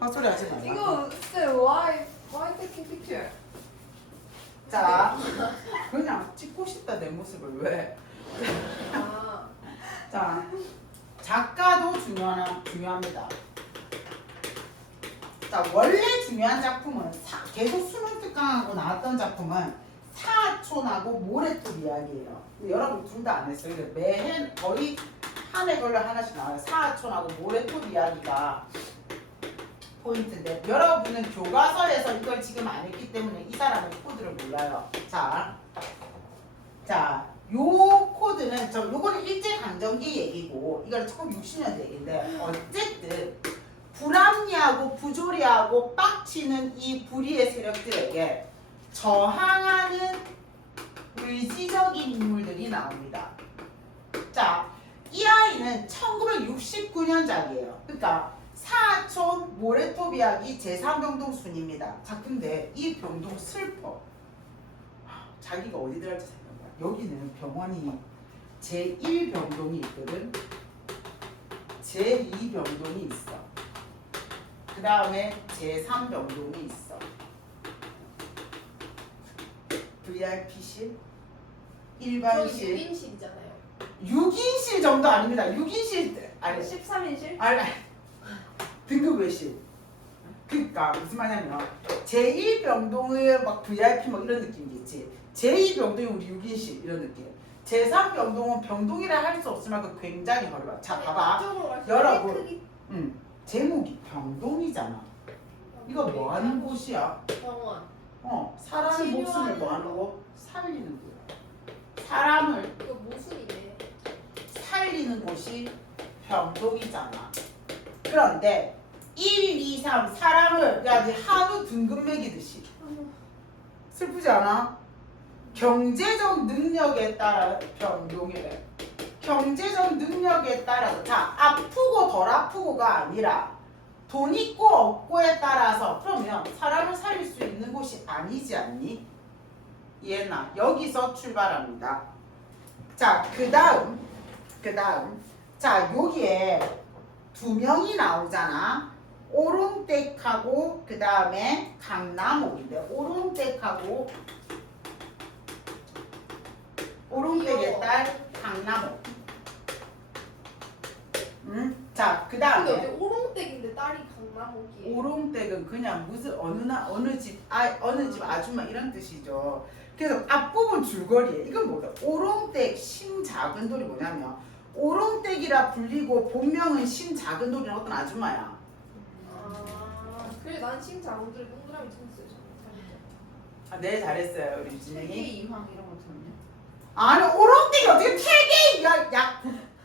헛소리 하지 말라. 이거 쌤 why taking picture? 자, 그냥 찍고 싶다 내 모습을 왜? 아, 자, 작가도 중요합니다. 자, 원래 중요한 작품은 계속 수능 특강하고 나왔던 작품은 사촌하고 모래톱 이야기예요. 여러분 둘 다 안 했어요. 매해 거의 한 해 걸려 하나씩 나와요. 사촌하고 모래톱 이야기가 포인트인데 여러분은 교과서에서 이걸 지금 안 했기 때문에 이 사람의 코드를 몰라요. 자, 요 코드는 요거는 일제강점기 얘기고 이걸 1960년대 얘기인데 어쨌든 불합리하고 부조리하고 빡치는 이 불의의 세력들에게 저항하는 의지적인 인물들이 나옵니다. 자, 이 아이는 1969년작이에요. 그러니까 사촌 모래톱 이야기 제3병동 순입니다. 자, 근데 이 병동 슬퍼. 자기가 어디 들어갈지 생각해봐. 여기는 병원이 제1병동이 있거든. 제2병동이 있어. 그 다음에 제3병동이 있어. VIP실, 일반실, 6인실이잖아요. 6인실 정도 아닙니다. 6인실 아니 13인실? 아니 등급 외실. 그러니까 무슨 말이냐면 제1병동의 막 VIP 뭐 이런 느낌이겠지. 제2병동이 우리 6인실 이런 느낌. 제3병동은 병동이라 할 수 없을 만큼 굉장히 허름하. 자, 봐봐. 여러분. 제목이 병동이잖아. 이거 뭐 하는 곳이야? 병원. 사람의 목숨을 뭐 하는 거? 살리는 거야. 사람을 이거 모순이네. 살리는 곳이 병동이잖아. 그런데 1, 2, 3 사람을 야지 한우 등급 매기듯이 슬프지 않아? 경제적 능력에 따라 병동이래. 경제적 능력에 따라서 자 아프고 덜 아프고가 아니라 돈 있고 없고에 따라서 그러면 사람을 살릴 수 있는 곳이 아니지 않니? 이해나 여기서 출발합니다. 자 그 다음 자 여기에 두 명이 나오잖아. 오롱댁하고 그 다음에 강남옥인데 오롱댁의 딸 강남옥. 자, 그 근데 다음에 어디 오롱댁인데 딸이 강남옥이에요. 오롱댁은 그냥 무슨 어느 집 아줌마 이런 뜻이죠. 그래서 앞부분 줄거리에 이건 뭐다? 오롱댁 심작은돌이 뭐냐면 오롱댁이라 불리고 본명은 심작은돌이라는 어떤 아줌마야. 아, 그래 난 심장원들 동그라미 쳤어요. 네 잘했어요 우리 진영이. 세계 이황 이런 거 들었냐? 아니 오롱댁이 어떻게 태계 야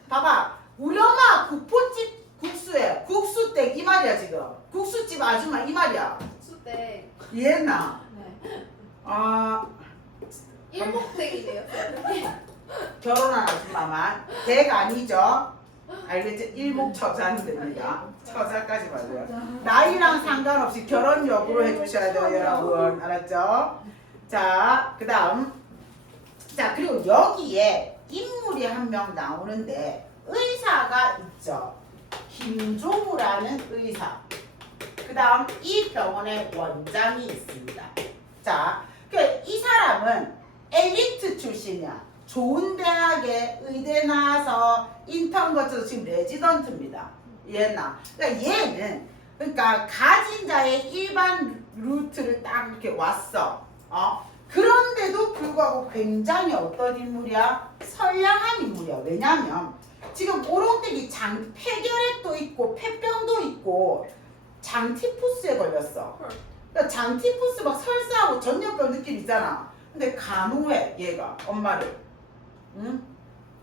봐봐 우리 엄마 국포집 국수에 국수댁 이 말이야 지금. 국수집 아줌마 이 말이야. 숙대 이해했나? 네. 아 일목댁이네요. 결혼한 아줌마만 댁 아니죠? 알겠지? 일목처자는 됩니다. 처자까지 맞아요. 나이랑 상관없이 결혼 여부로 해주셔야 돼요 여러분. 알았죠? 자 그 다음 자 그리고 여기에 인물이 한 명 나오는데 의사가 있죠. 김종우라는 의사. 그 다음 이 병원의 원장이 있습니다. 자, 이 사람은 엘리트 출신이야. 좋은 대학에 의대 나와서 인턴 거쳐서 지금 레지던트입니다. 이해했나? 그러니까 얘는 가진 자의 일반 루트를 딱 이렇게 왔어. 그런데도 불구하고 굉장히 어떤 인물이야? 선량한 인물이야. 왜냐면 지금 오롱댁이 폐결핵도 있고 폐병도 있고 장티푸스에 걸렸어. 그러니까 장티푸스 막 설사하고 전염병 느낌 있잖아. 근데 간호해 얘가 엄마를. 응?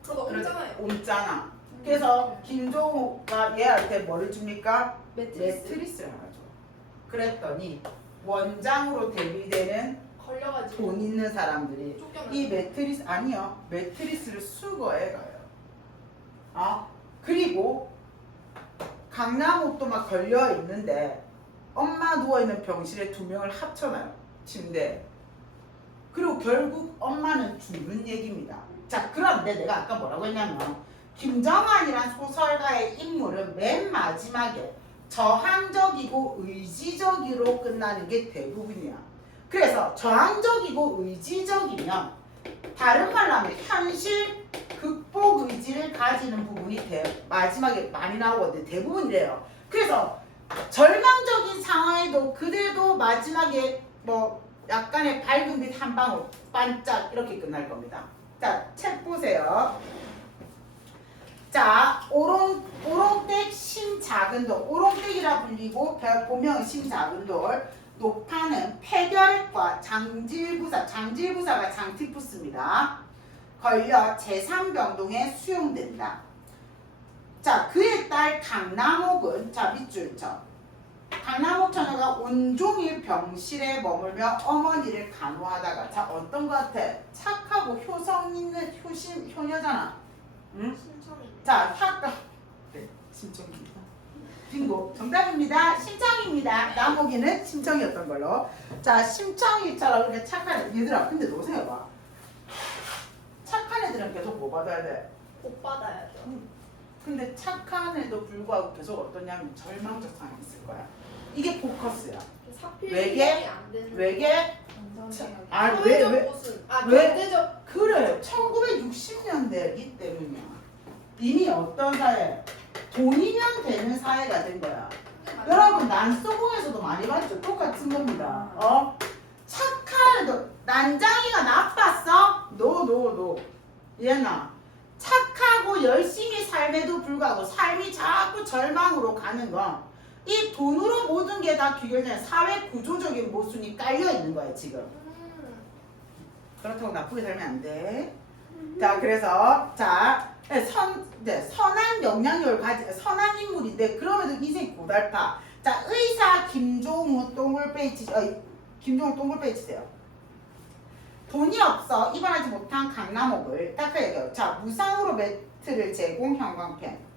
저도 옮잖아요. 옮잖아. 그래서 김종우가 얘한테 뭐를 줍니까? 매트리스를 하나 줘. 그랬더니 원장으로 데뷔되는 걸려가지고 돈 있는 사람들이 쫓겨나요. 이 매트리스를 수거해 가요. 그리고 강남옥도 막 걸려 있는데 엄마 누워 있는 병실에 두 명을 합쳐놔요. 침대. 그리고 결국 엄마는 죽는 얘기입니다. 자, 그런데 내가 아까 뭐라고 했냐면 김정환이란 소설가의 인물은 맨 마지막에 저항적이고 의지적으로 끝나는 게 대부분이야. 그래서 저항적이고 의지적이면 다른 말로 하면 현실 극복 의지를 가지는 부분이 마지막에 많이 나오거든요. 대부분이래요. 그래서 절망적인 상황에도 그래도 마지막에 뭐 약간의 밝은 빛 한 방울 반짝 이렇게 끝날 겁니다. 자, 책 보세요. 자, 오롱댁 심작은 돌. 오롱댁이라 불리고 본명은 심작은 돌. 녹파는 폐결핵과 장질부사가 장티푸스입니다. 걸려 제3병동에 수용된다. 자, 그의 딸 강남옥은 자 밑줄 쳐. 강남옥 처녀가 온종일 병실에 머물며 어머니를 간호하다가 자 어떤 것 같아? 착하고 효성 있는 효녀잖아. 응? 신청이. 자, 네, 심청입니다. 빙고 정답입니다. 심청입니다. 나보기는 심청이었던 걸로. 자, 심청이처럼 이렇게 착한 얘들아, 근데 너 생각해봐. 착한 애들은 계속 뭐 받아야 돼? 못 받아야죠. 근데 착한 애도 불구하고 계속 어떠냐면 절망적 상황이 있을 거야. 이게 포커스야. 사필 외계? 기억이 안 되는. 왜게? 왜? 왜? 무슨? 아, 왜? 경제적. 그래, 1960년대이기 때문이야. 이미 어떤 사회? 돈이면 되는 사회가 된 거야. 여러분, 난소공에서도 많이 봤죠? 똑같은 겁니다. 착한 애도 난장이가 나빴어? 노. 얘나 착하고 열심히 삶에도 불구하고 삶이 자꾸 절망으로 가는 건 이 돈으로 모든 게 다 귀결되는 사회 구조적인 모순이 깔려 있는 거야 지금. 그렇다고 나쁘게 살면 안 돼. 자, 그래서 자 선한 영향력을 가진 선한 인물인데 그럼에도 인생 고달파. 자, 의사 김종우 똥을 김종우 똥을 빼주세요. 돈이 없어 입원하지 못한 강남옥을 딱 그 얘기해요. 자, 무상으로 매트를 제공 형광펜.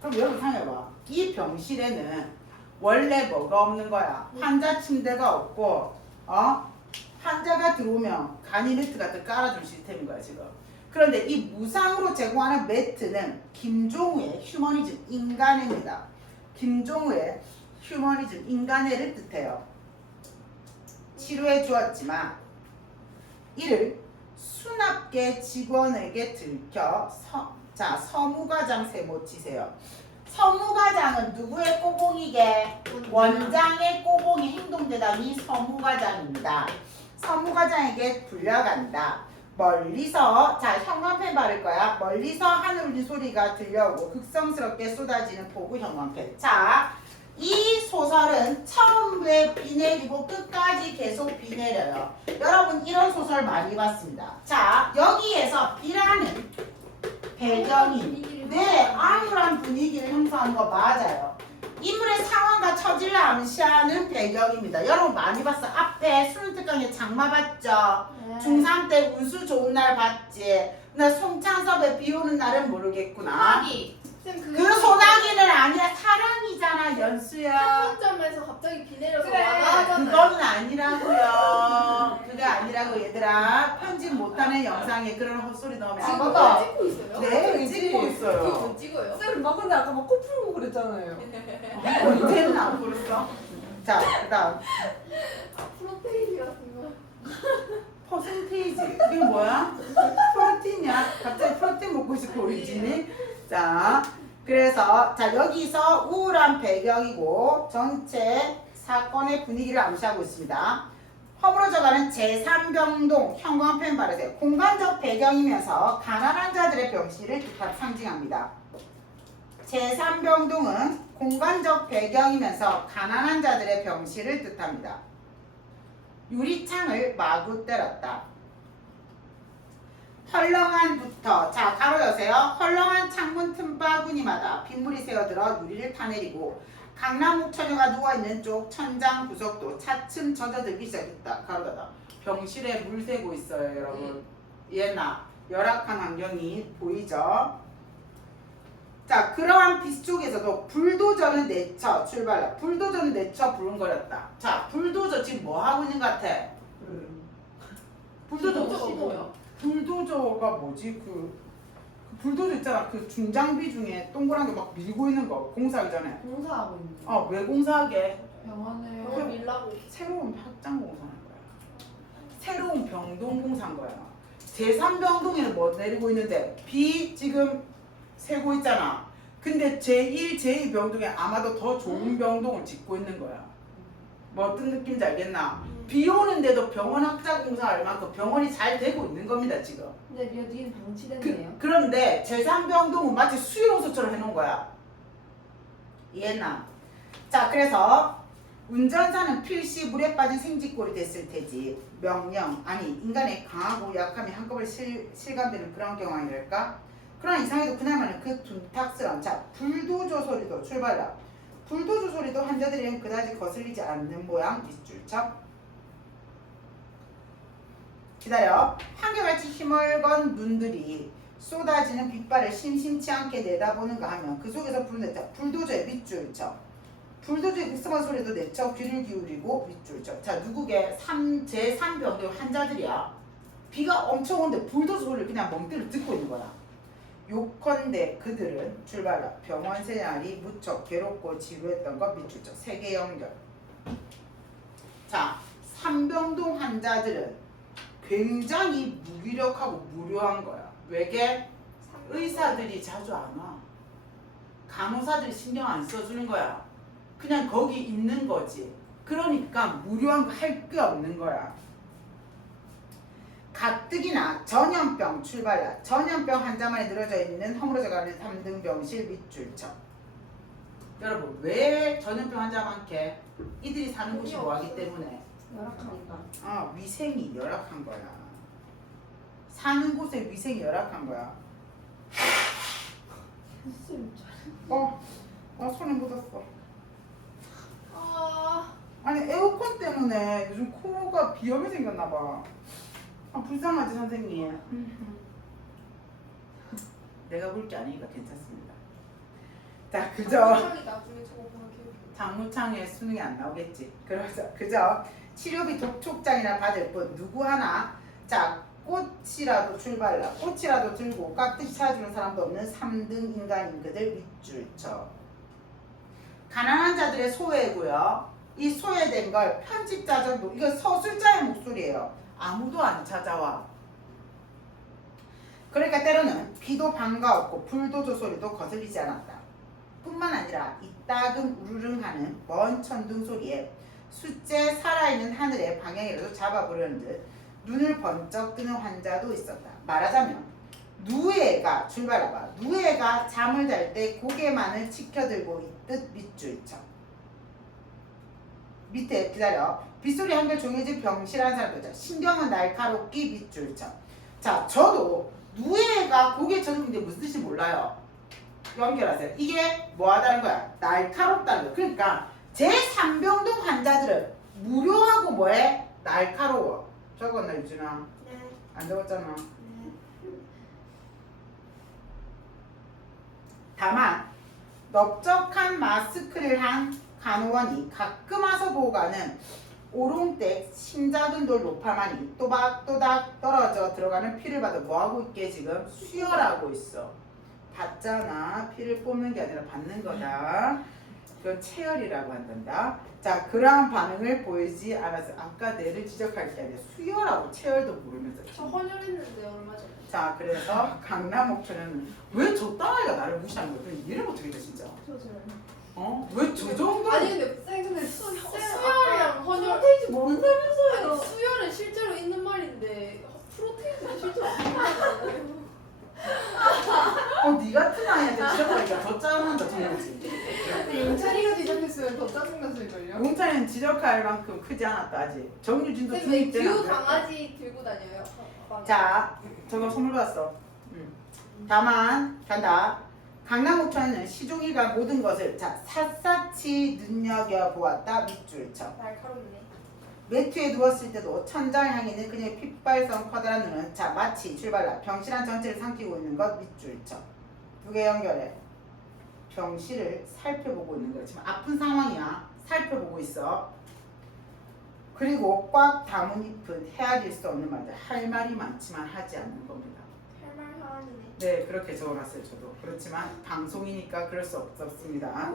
그럼 여러분 생각해봐. 이 병실에는 원래 뭐가 없는 거야? 환자 침대가 없고 환자가 들어오면 간이 매트 같은 깔아줄 시스템인 거야 지금. 그런데 이 무상으로 제공하는 매트는 김종우의 휴머니즘 인간애입니다. 김종우의 휴머니즘 인간애를 뜻해요. 치료해 주었지만 이를 수납계 직원에게 들켜 서무과장 세모 치세요. 서무과장은 누구의 꼬봉이게? 원장의 꼬봉이 행동대담이 서무과장입니다. 서무과장에게 불려간다. 멀리서 자 형광펜 바를 거야. 멀리서 하늘 울린 소리가 들려오고 극성스럽게 쏟아지는 폭우 형광펜. 자, 이 소설은 처음에 비 내리고 끝까지 계속 비 내려요. 여러분 이런 소설 많이 봤습니다. 자, 여기에서 비라는 배경이 암울한 분위기를 형성하는 거 맞아요. 인물의 상황과 처지를 암시하는 배경입니다. 여러분 많이 봤어. 앞에 수능특강에 장마 봤죠? 네. 중3 때 운수 좋은 날 봤지? 나 송창섭의 비 오는 날은 모르겠구나. 소나기. 쌤, 그 소나기는 아니야. 사랑이잖아, 연수야. 편점에서 갑자기 비 내려서 그래. 와가잖아요. 그거는 아니라고요. 그게 아니라고 얘들아. 편집 못하는 영상에 그런 헛소리 넣으면 안 지금 돼. 맞다. 찍고 있어요? 네, 찍고 그거 있어요. 못 찍어요? 쌤, 막 근데 아까 막 코 풀고 그랬잖아요. 이제는 안 부르어. 자, 그다음 프로테이지 같은 거. 퍼센테이지. 이게 뭐야? 프로틴이야. 갑자기 프로틴 먹고 싶어 우리 진이. 자, 그래서 자 여기서 우울한 배경이고 전체 사건의 분위기를 암시하고 있습니다. 허물어져가는 제3병동 형광펜 바르세요. 공간적 배경이면서 가난한 자들의 병실을 상징합니다. 제3병동은 공간적 배경이면서 가난한 자들의 병실을 뜻합니다. 유리창을 마구 때렸다. 헐렁한부터 자 가로 여세요. 헐렁한 창문 틈바구니마다 빗물이 새어들어 유리를 타내리고 강남옥 처녀가 누워있는 쪽 천장 구석도 차츰 젖어들기 시작했다. 가로 닫아. 병실에 물 새고 있어요 여러분. 얘나 열악한 환경이 보이죠? 자, 그러한 빛 속에서도 불도저는 내쳐 출발라. 불도저는 내쳐 부릉거렸다. 자, 불도저 지금 뭐 하고 있는 것 같아? 불도저 뭐야? 불도저가 뭐지? 불도저 있잖아. 그 중장비 중에 동그란 게 막 밀고 있는 거 공사하기 전에. 공사하고 있는. 왜 공사하게? 병원에. 병원 밀라고. 새로운 확장 공사하는 거야. 새로운 병동 공사한 거야. 제3병동에는 뭐 내리고 있는데 B 지금 세고 있잖아. 근데 제1, 제2 병동에 아마도 더 좋은 병동을 짓고 있는 거야. 뭐 어떤 느낌인지 알겠나? 비 오는데도 병원 확장 공사할 만큼 병원이 잘 되고 있는 겁니다 지금. 근데 여기는 방치됐네요. 그런데 제3병동은 마치 수용소처럼 해놓은 거야. 이해했나? 자, 그래서 운전사는 필시 물에 빠진 생쥐꼴이 됐을 테지. 명령, 아니 인간의 강하고 약함이 한꺼번에 실감되는 그런 경황이랄까? 그러나 이상해도 그날만은 그 둔탁스러운 불도저 소리도 출발라. 불도저 소리도 환자들에겐 그다지 거슬리지 않는 모양. 밑줄쳐. 기다려. 한결같이 힘을 건 눈들이 쏟아지는 빗발을 심심치 않게 내다보는가 하면 그 속에서 부르는 불도저의 밑줄쳐. 불도저의 급성한 소리도 내쳐 귀를 기울이고 밑줄쳐. 자, 누구게? 제3병동 환자들이야. 비가 엄청 오는데 불도저 소리를 그냥 멍때려 듣고 있는 거야. 요컨대 그들은 출발라. 병원 생활이 무척 괴롭고 지루했던 것. 밑줄쳐. 세계 연결. 자, 3병동 환자들은 굉장히 무기력하고 무료한 거야. 왜게? 의사들이 자주 안 와. 간호사들이 신경 안 써주는 거야. 그냥 거기 있는 거지. 그러니까 무료한 거 할 게 없는 거야. 가뜩이나 전염병 출발라. 전염병 환자만이 늘어져 있는 허물어져가는 3등 병실. 밑줄쳐. 여러분, 왜 전염병 환자 많게? 이들이 사는 곳이 뭐하기 때문에? 열악하니까. 위생이 열악한 거야. 사는 곳에 위생이 열악한 거야. 손에 묻었어. 아니 에어컨 때문에 요즘 코가 비염이 생겼나 봐. 불쌍하지 선생님. 내가 볼 게 아니니까 괜찮습니다. 자, 그죠? 나중에 저거 보면 기억해. 장무창에 수능이 안 나오겠지. 그죠? 치료비 독촉장이나 받을 뿐 누구 하나 자 꽃이라도 출발라. 꽃이라도 들고 깍듯이 찾아주는 사람도 없는 3등 인간인 그들. 밑줄쳐. 가난한 자들의 소외고요. 이 소외된 걸 편집자들도 이거 서술자의 목소리예요. 아무도 안 찾아와. 그러니까 때로는 비도 반가웠고 불도저 소리도 거슬리지 않았다. 뿐만 아니라 이따금 우르릉하는 먼 천둥 소리에 숫제 살아있는 하늘의 방향이라도 잡아보려는 듯 눈을 번쩍 뜨는 환자도 있었다. 말하자면 누에가 출발해봐. 누에가 잠을 잘 때 고개만을 치켜들고 있듯. 밑줄쳐. 밑에 기다려. 빗소리 한결 조용해진 병실한 사람들. 신경은 날카롭기. 밑줄쳐. 자, 저도 누에가 고개 쳐들는데 무슨 뜻인지 몰라요. 연결하세요. 이게 뭐하다는 거야? 날카롭다는 거야. 그러니까 제3병동 환자들은 무료하고 뭐해? 날카로워. 적었나 유진아? 네. 안 적었잖아. 네. 다만 넓적한 마스크를 한 간호원이 가끔 와서 보고 가는 오롱댁 심작은 돌 높아만이 또박또박 떨어져 들어가는 피를 받아 뭐하고 있게 지금 수혈하고 있어. 받잖아. 피를 뽑는 게 아니라 받는 거다. 그건 체열이라고 한단다. 자, 그러한 반응을 보이지 않아서 아까 뇌를 지적할 게 아니라 수혈하고 체열도 모르면서. 저 헌혈했는데 얼마 전에. 자, 그래서 강남옥천은 왜 저 딸아이가 나를 무시하는 거야? 이해를 못하겠다 진짜. 왜 저 정도? 아니 근데 근데 수혈이랑 헌혈 프로테이지 모른다면서요. 아니 수혈은 실제로 있는 말인데 프로테인은 실제로 없는 말이잖아요. 니 같은 아이한테 지적하니까 더 짜증난다 정말. 용찬이가 지적했으면 더 짜증났을걸요? 용찬이는 지적할 만큼 크지 않았다 아직. 정유진도 근데 왜 중2 때는 듀 안 그랬다. 강아지 들고 다녀요? 자, 저거 선물 받았어. 다만 간다. 강남옥천은 시종일관 모든 것을 샅샅이 눈여겨보았다. 밑줄쳐. 날카롭네. 매트에 누웠을 때도 천장을 향해 있는 그녀의 핏발성 커다란 눈은 마치 출발라 병실 한 전체를 삼키고 있는 것. 밑줄쳐. 두 개 연결해. 병실을 살펴보고 있는 거야. 지금 아픈 상황이야. 살펴보고 있어. 그리고 꽉 담은 잎은 헤아릴 수 없는 말들. 할 말이 많지만 하지 않는 겁니다. 할 말 하나. 뻥이네. 네, 그렇게 적어놨어요, 저도. 그렇지만 방송이니까 그럴 수 없습니다.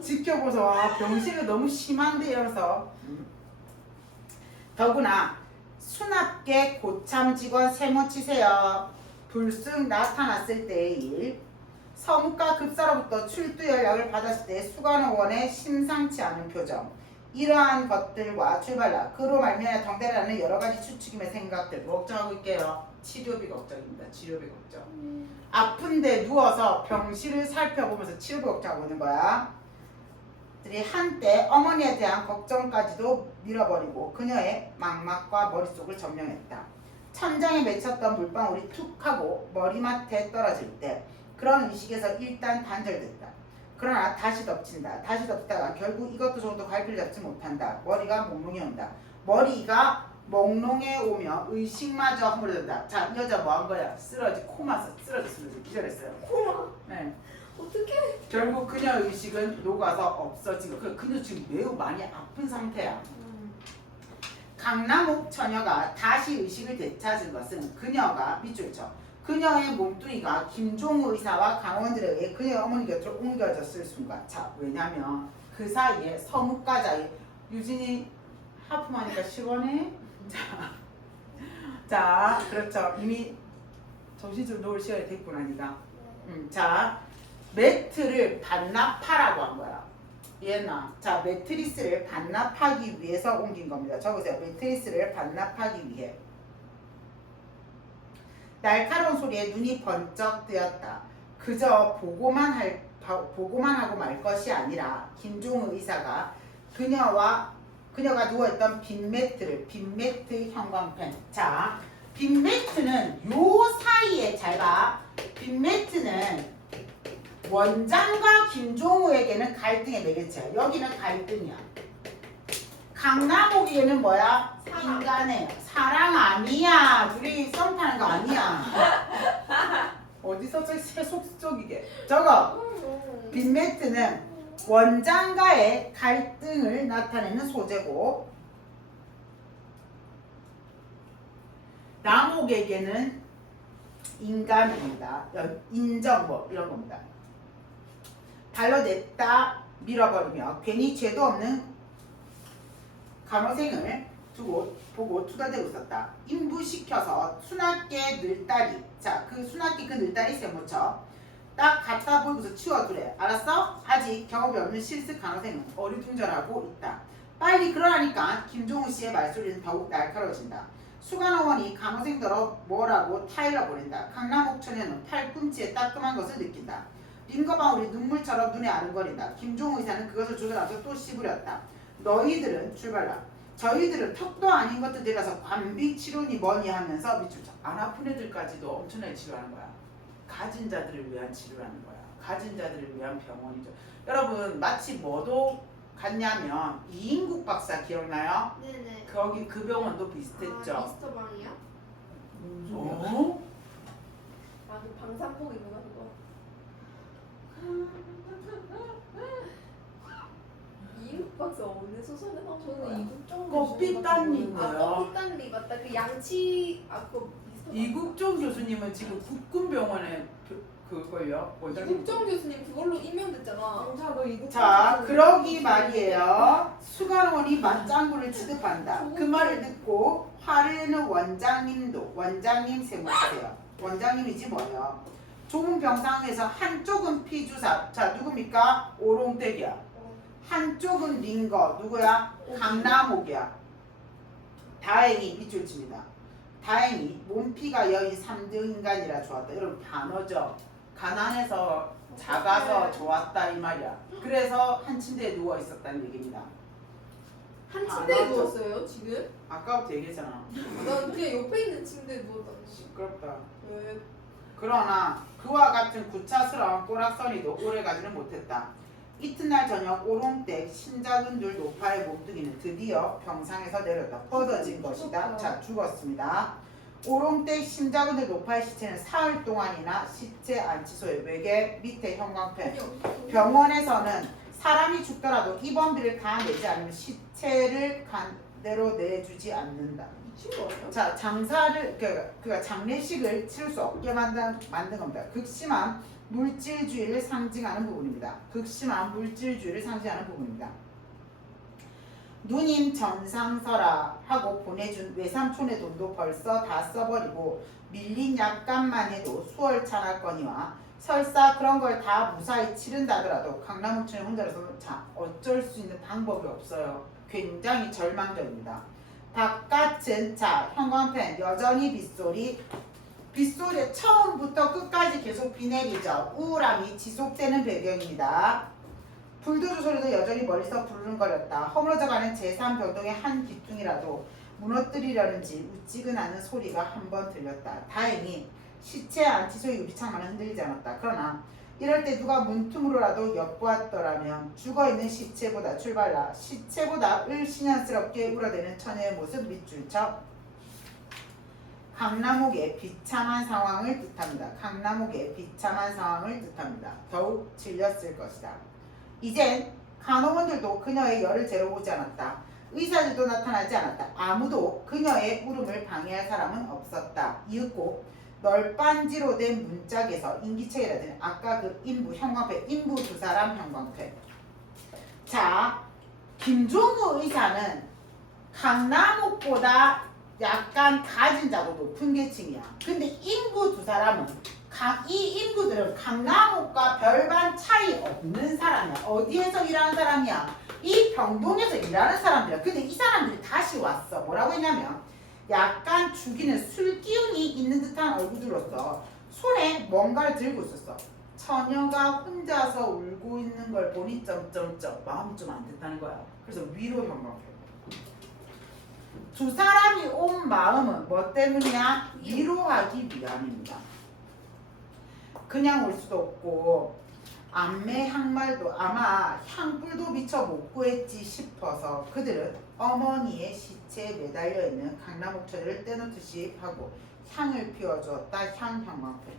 지켜보소. 병실이 너무 심한데 이러면서. 더구나 수납계 고참 직원 세모 치세요. 불쑥 나타났을 때의 일. 서무과 급사로부터 출두 연락을 받았을 때 수간호원의 심상치 않은 표정. 이러한 것들과 출발라 그로 말미암아 덩달아는 여러 가지 추측임의 생각들 걱정하고 있게요. 치료비 걱정입니다. 치료비 걱정. 아픈데 누워서 병실을 살펴보면서 치료비 걱정하고 있는 거야. 들이 한때 어머니에 대한 걱정까지도 밀어버리고 그녀의 망막과 머릿속을 점령했다. 천장에 맺혔던 물방울이 툭 하고 머리맡에 떨어질 때 그런 의식에서 일단 단절됐다. 그러나 다시 덮친다. 다시 덮다가 결국 이것도 저것도 갈피를 잡지 못한다. 머리가 몽롱해 온다. 머리가 몽롱해 오며 의식마저 허물어진다. 자, 이 여자 뭐 한 거야? 코마 쓰러져 기절했어요. 코마. 네. 어떡해? 결국 그녀 의식은 녹아서 없어진 거. 그녀 지금 매우 많이 아픈 상태야. 강남옥 처녀가 다시 의식을 되찾은 것은 그녀가 밑줄 쳐. 그녀의 몸뚱이가 김종우 의사와 강원들에 의해 그녀의 어머니 곁으로 옮겨졌을 순간. 자, 왜냐면 그 사이에 서무과자의 유진이 하품하니까 시원해. 자, 그렇죠. 이미 정신줄 놓을 시간이 됐구나, 니가. 자, 매트를 반납하라고 한 거야. 이해나? 자, 매트리스를 반납하기 위해서 옮긴 겁니다. 적으세요. 매트리스를 반납하기 위해. 날카로운 소리에 눈이 번쩍 뜨였다. 그저 보고만 하고 말 것이 아니라 김종우 의사가 그녀가 누워있던 빈매트 형광펜. 자, 빈매트는 요 사이에 잘 봐. 빈매트는 원장과 김종우에게는 갈등의 매개체야. 여기는 갈등이야. 강남옥에는 뭐야? 사랑. 인간의 사랑 아니야. 둘이 썸 타는 거 아니야. 어디서 저 세속적이게 저거. 빈매트는 원장과의 갈등을 나타내는 소재고 남옥에게는 인간입니다. 인정 뭐 이런 겁니다. 발로 냈다 밀어버리며 괜히 죄도 없는 간호생을 보고 투덜대고 있었다. 인부시켜서 수납계 늘다리. 자, 그 수납계 그 늘다리 세모쳐 딱 갖다 보이고서 치워두래. 알았어? 아직 경험이 없는 실습 간호생은 어리둥절하고 있다. 빨리 그러라니까 김종우 씨의 말소리는 더욱 날카로워진다. 수간호원이 간호생더러 뭐라고 타일러 보낸다. 강남옥 처녀는 팔꿈치에 따끔한 것을 느낀다. 링거방울이 눈물처럼 눈에 아른거린다. 김종우 의사는 그것을 조져놔서 또 씹으렸다. 너희들은 출발라. 저희들은 턱도 아닌 것들 데려서 관비 치료니 뭐니 하면서 안 아픈 애들까지도 엄청나게 치료하는 거야. 가진 자들을 위한 치료라는 거야. 가진 자들을 위한 병원이죠. 여러분 마치 뭐도 같냐면 이인국 박사 기억나요? 네네. 거기 그 병원도 비슷했죠. 아, 미스터 방이야? 어? 아, 그 방산복이구나 그거. 이국 박사 어느 소설에 나온 거야? 저는 이국종 꽃빛단님. 아, 꽃빛단리 맞다. 그 양치 그거 미스터 방. 이국종 교수님은 지금 국군병원에 그걸요. 원장님. 국정 교수님 그걸로 임명됐잖아. 저도 이국종 자, 그러기 말이에요. 수간원이 맞장구를 취급한다. 그 말을 듣고 화를 내는 원장님 세모치세요. 원장님이지 뭐예요. 좁은 병상에서 한쪽은 피주사. 자, 누굽니까? 오롱댁이야. 한쪽은 링거. 누구야? 강남옥이야. 다행히 밑줄 칩니다. 다행히 몸피가 여인 3등 인간이라 좋았다. 여러분 반어죠. 가난해서 작아서 좋았다 이 말이야. 그래서 한 침대에 누워 있었다는 얘기입니다. 한 침대에 맞아. 누웠어요 지금? 아까부터 얘기했잖아. 난 그냥 옆에 있는 침대에 누웠다는 거. 시끄럽다. 왜? 그러나 그와 같은 구차스러운 꼬락서니도 오래가지는 못했다. 이튿날 저녁 오롱댁 신자근들 노파의 몸뚱이는 드디어 병상에서 내렸다. 뻗어진 것이다. 자, 죽었습니다. 오롱댁 신자근들 노파의 시체는 사흘 동안이나 시체 안치소에 외계 밑에 형광펜. 병원에서는 사람이 죽더라도 입원비를 다 내지 않으면 시체를 간대로 내주지 않는다. 친구예요? 자, 장사를 그가 장례식을 치를 수 없게 만든 겁니다. 극심한 물질주의를 상징하는 부분입니다. 극심한 물질주의를 상징하는 부분입니다. 누님 전상서라 하고 보내준 외삼촌의 돈도 벌써 다 써버리고 밀린 약값만 해도 수월찬할거니와 설사 그런 걸 다 무사히 치른다더라도 강남옥촌이 혼자라서 자 어쩔 수 있는 방법이 없어요. 굉장히 절망적입니다. 바깥은 자 형광펜 여전히 빗소리에 처음부터 끝까지 계속 비 내리죠. 우울함이 지속되는 배경입니다. 불도저 소리도 여전히 멀리서 부르릉거렸다. 허물어져가는 제3병동의 한 기둥이라도 무너뜨리려는지 우찌근하는 소리가 한 번 들렸다. 다행히 시체 안치소의 유리창만은 흔들리지 않았다. 그러나 이럴 때 누가 문틈으로라도 엿보았더라면 죽어있는 시체보다 을신연스럽게 울어대는 처녀의 모습 밑줄 쳐 강남옥의 비참한 상황을 뜻합니다. 강남옥의 비참한 상황을 뜻합니다. 더욱 질렸을 것이다. 이젠 간호원들도 그녀의 열을 재러보지 않았다. 의사들도 나타나지 않았다. 아무도 그녀의 울음을 방해할 사람은 없었다. 이윽고 널빤지로 된 문짝에서 인기책이라든지 아까 그 인부 형광펜 인부 두 사람 형광펜. 자, 김종우 의사는 강남옥보다 약간 가진 자고 높은 계층이야. 근데 인부 두 사람은 이 인부들은 강남옥과 별반 차이 없는 사람이야. 어디에서 일하는 사람이야? 이 병동에서 일하는 사람들이야. 근데 이 사람들이 다시 왔어. 뭐라고 했냐면 약간 죽이는 술 기운이 있는 듯한 얼굴들로서 손에 뭔가를 들고 있었어. 처녀가 혼자서 울고 있는 걸 보니 점점점 마음이 좀 안 됐다는 거야. 그래서 위로 형광펜. 두 사람이 온 마음은 뭐 때문이야? 위로하기 위함입니다. 그냥 올 수도 없고 안매 향말도 아마 향불도 미처 못 구했지 싶어서 그들은 어머니의 시체에 매달려 있는 강남옥천을 떼놓듯이 하고 향을 피워주었다. 향 형광펜.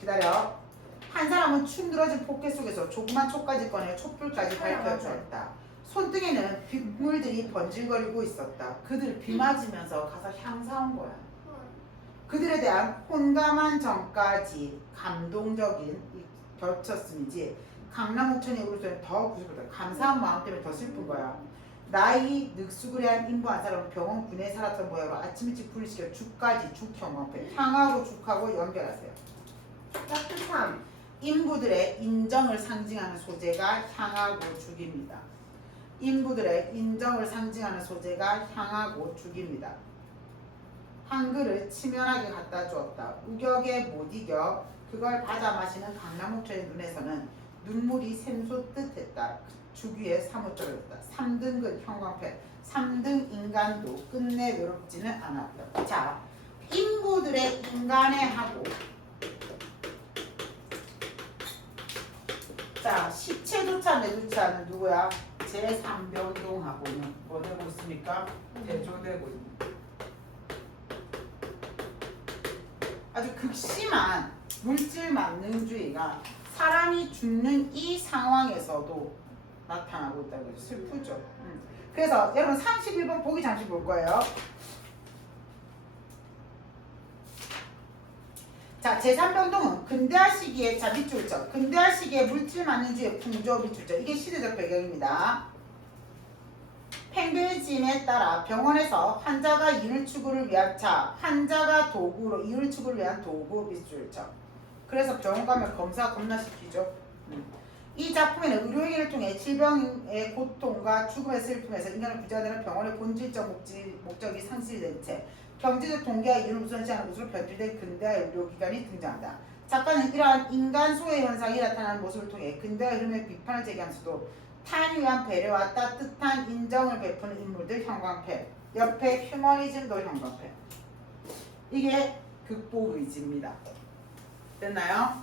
기다려. 한 사람은 축 늘어진 포켓 속에서 조그만 촛까지 꺼내 촛불까지 밝혀주었다. 손등에는 빗물들이 번질거리고 있었다. 그들 비 맞으면서 가서 향 사온 거야. 그들에 대한 혼감한 정까지 감동적인 겹쳤음이지 강남옥천의 울음소리는 더 구슬프다. 감사한 마음 때문에 더 슬픈 거야. 나이 늑수그레한 인부 한 사람은 병원 군에 살았던 모양으로 아침 일찍 분리시켜 죽까지 죽 형광펜. 향하고 죽하고 연결하세요. 따뜻함. 인부들의 인정을 상징하는 소재가 향하고 죽입니다. 인부들의 인정을 상징하는 소재가 향하고 죽입니다. 한글을 치밀하게 갖다 주었다. 우격에 못 이겨 그걸 받아 마시는 강남옥천의 눈에서는 눈물이 샘솟듯 했다. 주위에 사뭇 떨어졌다. 3등급 형광펜. 3등 인간도 끝내 외롭지는 않았다. 자, 인부들의 인간애하고 자, 시체조차 내주지 않은 누구야? 제3병동하고는 뭐 되고 있습니까? 대조되고 있습니다. 아주 극심한 물질 만능주의가 사람이 죽는 이 상황에서도 나타나고 있다고 해서 슬프죠. 그래서 여러분 31번 보기 잠시 볼 거예요. 자, 제3병동은 근대화 시기의 자 밑줄 쳐. 근대화 시기의 물질 만능주의의 풍조 밑줄 쳐. 이게 시대적 배경입니다. 팽배짐에 따라 병원에서 환자가 이율 추구를 위한 환자가 도구로 이율 추구를 위한 도구 밑줄 쳐. 그래서 병원 가면 검사 겁나 시키죠. 이 작품에는 의료행위를 통해 질병의 고통과 죽음의 슬픔에서 인간을 구제하는 병원의 본질적 목적이 상실된 채 경제적 동기와 이윤을 우선시하는 것으로 변질된 근대화 의료기관이 등장한다. 작가는 이러한 인간 소외 현상이 나타나는 모습을 통해 근대화 흐름의 비판을 제기하면서도 타인을 위한 배려와 따뜻한 인정을 베푸는 인물들 형광펜, 옆에 휴머니즘도 형광펜. 이게 극복의지입니다. 됐나요?